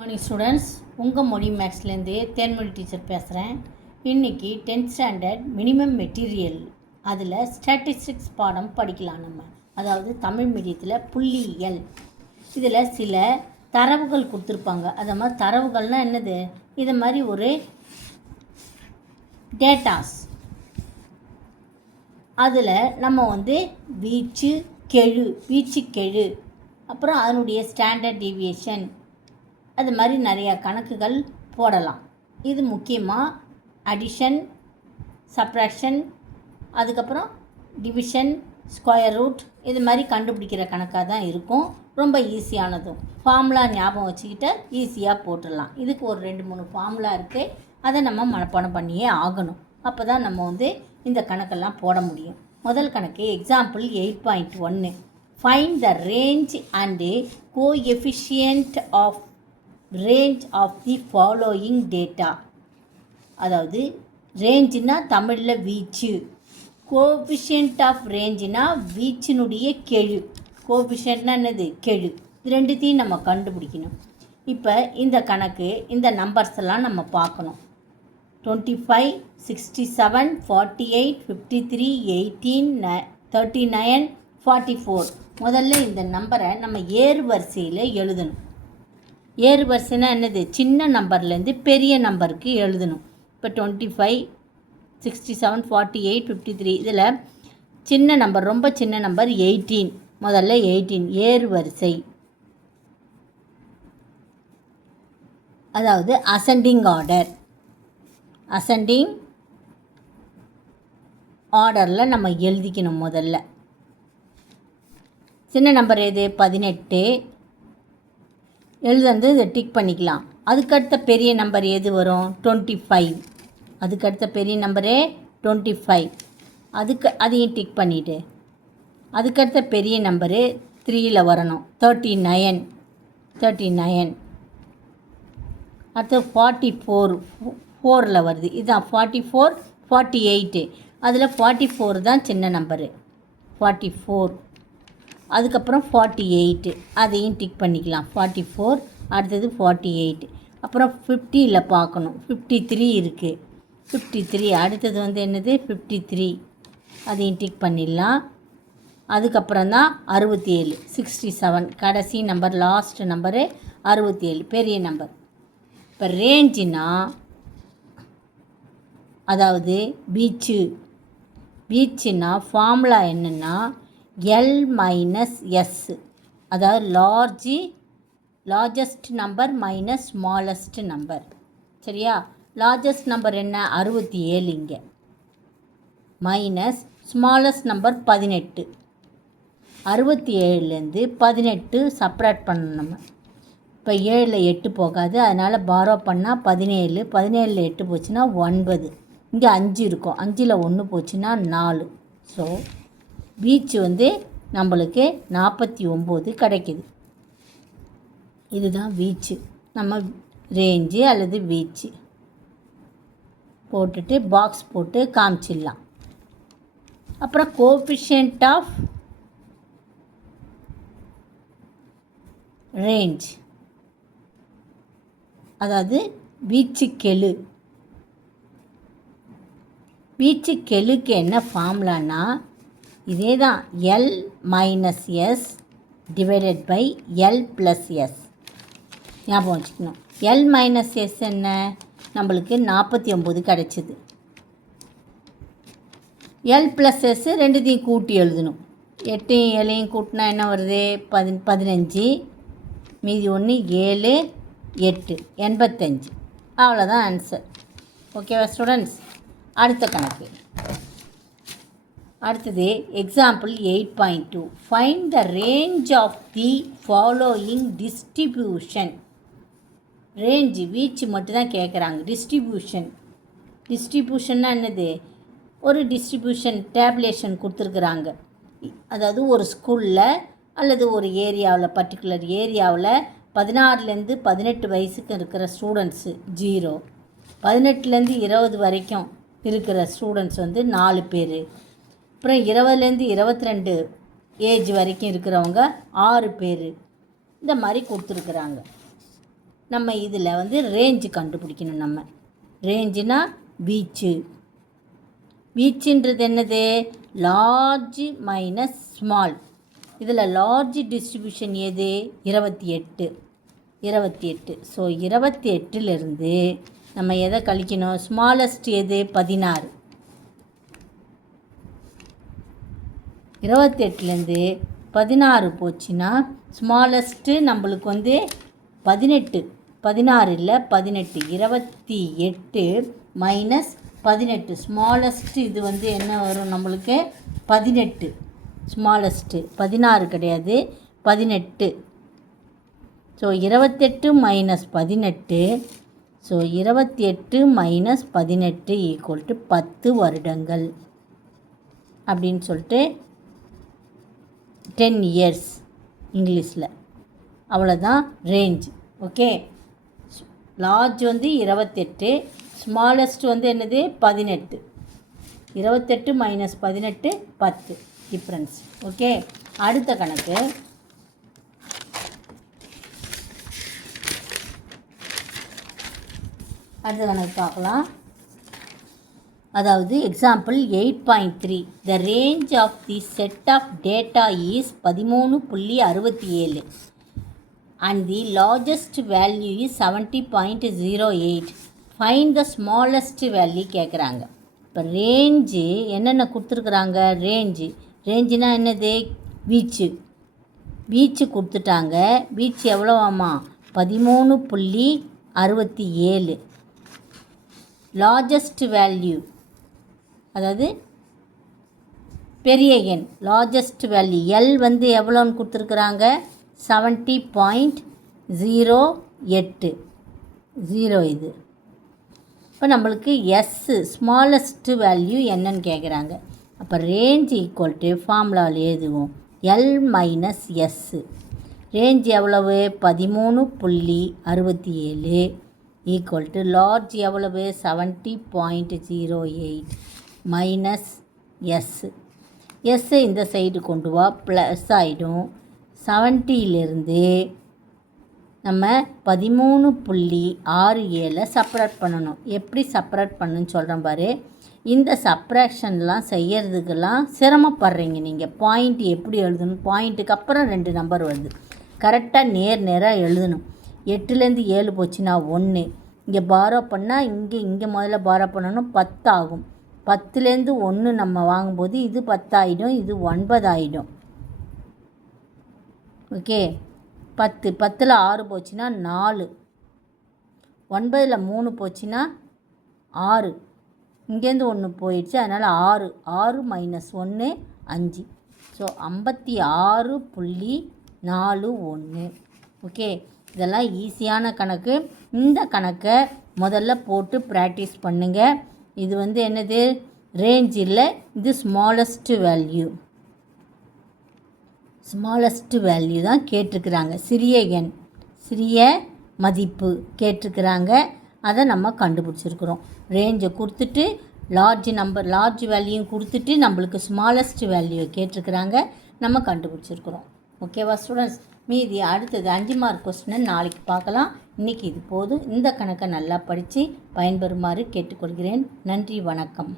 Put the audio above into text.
Morning students, உங்கள் மொழி மேக்ஸ்லேருந்து Thenmozhi teacher பேசுகிறேன். இன்றைக்கி 10th ஸ்டாண்டர்ட் மினிமம் மெட்டீரியல் அதில் ஸ்டாட்டிஸ்டிக்ஸ் பாடம் படிக்கலாம். அதாவது தமிழ் மீடியத்தில் புள்ளியியல். இதில் சில தரவுகள் கொடுத்துருப்பாங்க. அது மாதிரி தரவுகள்னால் என்னது? இது மாதிரி ஒரு டேட்டாஸ். அதில் நம்ம வீச்சு கெழு அப்புறம் அதனுடைய ஸ்டாண்டர்ட் டீவியேஷன் அது மாதிரி நிறையா கணக்குகள் போடலாம். இது முக்கியமாக அடிஷன், சப்ராக்ஷன், அதுக்கப்புறம் டிவிஷன், ஸ்கொயர் ரூட் இது மாதிரி கண்டுபிடிக்கிற கணக்காக தான் இருக்கும். ரொம்ப ஈஸியானதும். ஃபார்முலா ஞாபகம் வச்சுக்கிட்ட ஈஸியாக போட்டுடலாம். இதுக்கு ஒரு 2-3 ஃபார்முலா இருக்குது. அதை நம்ம மனப்பாடம் பண்ணியே ஆகணும். அப்போ தான் நம்ம இந்த கணக்கெல்லாம் போட முடியும். முதல் கணக்கு example 8.1. Find the range and coefficient of range of the following data. அதாவது ரேஞ்சுனா தமிழில் வீச்சு, கோஎஃபிஷியன்ட் ஆஃப் ரேஞ்சுனா வீச்சினுடைய கெழு. கோஎஃபிஷியன்ட்னா என்னது? கெழு. இது ரெண்டுத்தையும் நம்ம கண்டுபிடிக்கணும். இப்போ இந்த கணக்கு இந்த நம்பர்ஸ் எல்லாம் நம்ம பார்க்கணும். 25, 67, 48, 53, 18, 39, 44. முதல்ல இந்த நம்பரை நம்ம ஏறு வரிசையில் எழுதணும். ஏறு வரிசைனா என்னது? சின்ன நம்பர்லேருந்து பெரிய நம்பருக்கு எழுதணும். இப்போ 25, 67, 48, 53 இதில் சின்ன நம்பர், ரொம்ப சின்ன நம்பர் 18. முதல்ல 18 ஏறு வரிசை, அதாவது அசெண்டிங் ஆர்டர். அசெண்டிங் ஆர்டரில் நம்ம எழுதிக்கணும். முதல்ல சின்ன நம்பர் எது? 18 எழுதுந்து இதை டிக் பண்ணிக்கலாம். அதுக்கடுத்த பெரிய நம்பர் எது வரும்? 25. அதுக்கடுத்த பெரிய நம்பரே 25. அதையும் டிக் பண்ணிவிட்டு அதுக்கடுத்த பெரிய நம்பரு 3ல் வரணும். 39. அடுத்து 44 4ல் வருது. இதுதான் 44, 48. அதில் 44 தான் சின்ன நம்பரு. 44. அதுக்கப்புறம் 48 அதையும் டிக் பண்ணிக்கலாம். 44 அடுத்தது 48. அப்புறம் 50ல் பார்க்கணும். 53 இருக்குது. 53 அடுத்தது என்னது? 53 அதையும் டிக் பண்ணிடலாம். அதுக்கப்புறம் தான் 67, 67 கடைசி நம்பர், லாஸ்ட் நம்பரு 67 பெரிய நம்பர். இப்போ ரேஞ்சுனா அதாவது வீச்சுனா ஃபார்முலா என்னென்னா L-S. அதாவது largest number minus smallest number. சரியா? லார்ஜஸ்ட் நம்பர் என்ன? 67 இங்கே. Minus smallest number 18. 67லேருந்து 18 செப்ரேட் பண்ணணும் நம்ம. இப்போ 7ல் 8 போகாது, அதனால் பாரோ பண்ணால் 17. 17ல் 8 போச்சுன்னா 9. இங்கே 5 இருக்கும். 5ல் 1 போச்சுன்னா 4. ஸோ வீச்சு நம்மளுக்கு 49 கிடைக்கிது. இதுதான் வீச்சு. நம்ம ரேஞ்சு அல்லது வீச்சு போட்டுட்டு பாக்ஸ் போட்டு காமிச்சிடலாம். அப்புறம் கோஎஃபிஷியன்ட் ஆஃப் ரேஞ்ச், அதாவது வீச்சுக்கெழுக்கு என்ன ஃபார்முலான்னா இதே தான். L-S divided by L+S. ஞாபகம் வச்சுக்கணும். L-S என்ன? நம்மளுக்கு 49 கிடச்சிது. L+S ரெண்டுத்தையும் கூட்டி எழுதணும். 8யும் 7யும் கூட்டினா என்ன வருது? 15. மீதி 1 7, 8 85. அவ்வளோதான் ஆன்சர். ஓகேவா ஸ்டூடெண்ட்ஸ்? அடுத்த கணக்கு. அடுத்தது example 8.2. Find the range of the following distribution. Range வீச்சு மட்டும்தான் கேட்குறாங்க. டிஸ்ட்ரிபியூஷன்னா என்னது? ஒரு டிஸ்ட்ரிபியூஷன் டேபுலேஷன் கொடுத்துருக்குறாங்க. அதாவது ஒரு ஸ்கூலில் அல்லது ஒரு ஏரியாவில், பர்டிகுலர் ஏரியாவில் 16லேருந்து 18 வயசுக்கு இருக்கிற ஸ்டூடெண்ட்ஸு 0. 18லேருந்து 20 வரைக்கும் இருக்கிற ஸ்டூடெண்ட்ஸ் 4 பேர். அப்புறம் 20லேருந்து 22 ஏஜ் வரைக்கும் இருக்கிறவங்க 6 பேர். இந்த மாதிரி கொடுத்துருக்குறாங்க. நம்ம இதில் வந்து ரேஞ்சு கண்டுபிடிக்கணும். நம்ம ரேஞ்சுனா வீச்சு. வீச்சுன்றது என்னது? Large minus small. இதில் லார்ஜ் டிஸ்ட்ரிபியூஷன் எது? 28. ஸோ 28லிருந்து நம்ம எதை கழிக்கணும்? ஸ்மாலஸ்ட் எது? 16. 28லேருந்து 16 போச்சுன்னா ஸ்மாலஸ்ட்டு நம்மளுக்கு வந்து 18. 16 இல்லை 18. 28 மைனஸ் 18. ஸ்மாலஸ்ட்டு இது வந்து என்ன வரும் நம்மளுக்கு? 18. ஸ்மாலஸ்ட்டு 16 கிடையாது, 18. So 28 minus 18. So 28 minus 18 equal to 10 வருடங்கள் அப்படின்னு சொல்லிட்டு 10 இயர்ஸ் இங்கிலீஷில். அவ்வளோதான் ரேஞ்ச். ஓகே, லார்ஜ் வந்து 28, ஸ்மாலஸ்ட் வந்து என்னது? 18. 28 மைனஸ் 18 10 டிஃப்ரென்ஸ். ஓகே, அடுத்த கணக்கு. பார்க்கலாம். அதாவது example 8.3. The range of the set of data is 13.67 and the largest value is 70.08. Find the smallest value கேட்குறாங்க. இப்போ ரேஞ்சு என்னென்ன கொடுத்துருக்குறாங்க? ரேஞ்சுனா என்னது? வீச்சு கொடுத்துட்டாங்க. வீச்சு எவ்வளோவாமா? 13.67. லார்ஜஸ்ட் வேல்யூ அதாவது பெரிய எண், லார்ஜஸ்ட் வேல்யூ எல் வந்து எவ்வளோன்னு கொடுத்துருக்குறாங்க? 70.08. இது. இப்போ நம்மளுக்கு ஸ்மாலஸ்ட் வேல்யூ என்னன்னு கேட்குறாங்க. அப்போ ரேஞ்ச் ஈக்குவல் டு ஃபார்முலாவில் எழுதுவோம், எல் மைனஸ் எஸ். ரேஞ்ச் எவ்வளவு? 13.67 ஈக்குவல் டு லார்ஜ் எவ்வளவு? 70.08 மைனஸ் எஸ்ஸை இந்த சைடு கொண்டு வா, ப்ளஸ் ஆகிடும். 70லேருந்து நம்ம 13.67 செப்பரேட் பண்ணணும். எப்படி செப்பரேட் பண்ணணுன்னு சொல்கிறேன் பாரு. இந்த சப்ராக்ஷன்லாம் செய்யறதுக்கெல்லாம் சிரமப்படுறீங்க நீங்கள். பாயிண்ட் எப்படி எழுதணும்? பாயிண்ட்டுக்கு அப்புறம் 2 நம்பர் வருது, கரெக்டாக நேராக எழுதணும். 8லேருந்து 7 போச்சுன்னா 1. இங்கே பாரோ பண்ணால் இங்கே முதல்ல பாரோ பண்ணணும், 10 ஆகும். 10லேருந்து 1 நம்ம வாங்கும்போது இது 10 ஆகிடும், இது 9 ஆகிடும். ஓகே, 10ல் 6 போச்சுன்னா 4, 9ல் 3 போச்சுன்னா 6, இங்கேருந்து 1 போயிடுச்சு, அதனால் 6 மைனஸ் 1 5. ஸோ 56.41. ஓகே, இதெல்லாம் ஈஸியான கணக்கு. இந்த கணக்கை முதல்ல போட்டு ப்ராக்டிஸ் பண்ணுங்கள். இது வந்து என்னது? ரேஞ்ச் இல்லை, இது ஸ்மாலஸ்ட் வேல்யூ தான் கேட்டிருக்கிறாங்க. சிறிய எண், சிறிய மதிப்பு கேட்டிருக்கிறாங்க. அதை நம்ம கண்டுபிடிச்சிருக்கிறோம். ரேஞ்சை கொடுத்துட்டு லார்ஜ் வேல்யூயும் கொடுத்துட்டு நம்மளுக்கு ஸ்மாலஸ்ட் வேல்யூ கேட்டிருக்கிறாங்க, நம்ம கண்டுபிடிச்சிருக்கிறோம். ஓகேவா ஸ்டூடெண்ட்ஸ்? மீதி அடுத்தது 5 மார்க் கொஸ்டினை நாளைக்கு பார்க்கலாம். இன்றைக்கி இது போதும். இந்த கணக்கை நல்லா படித்து பயன்பெறுமாறு கேட்டுக்கொள்கிறேன். நன்றி, வணக்கம்.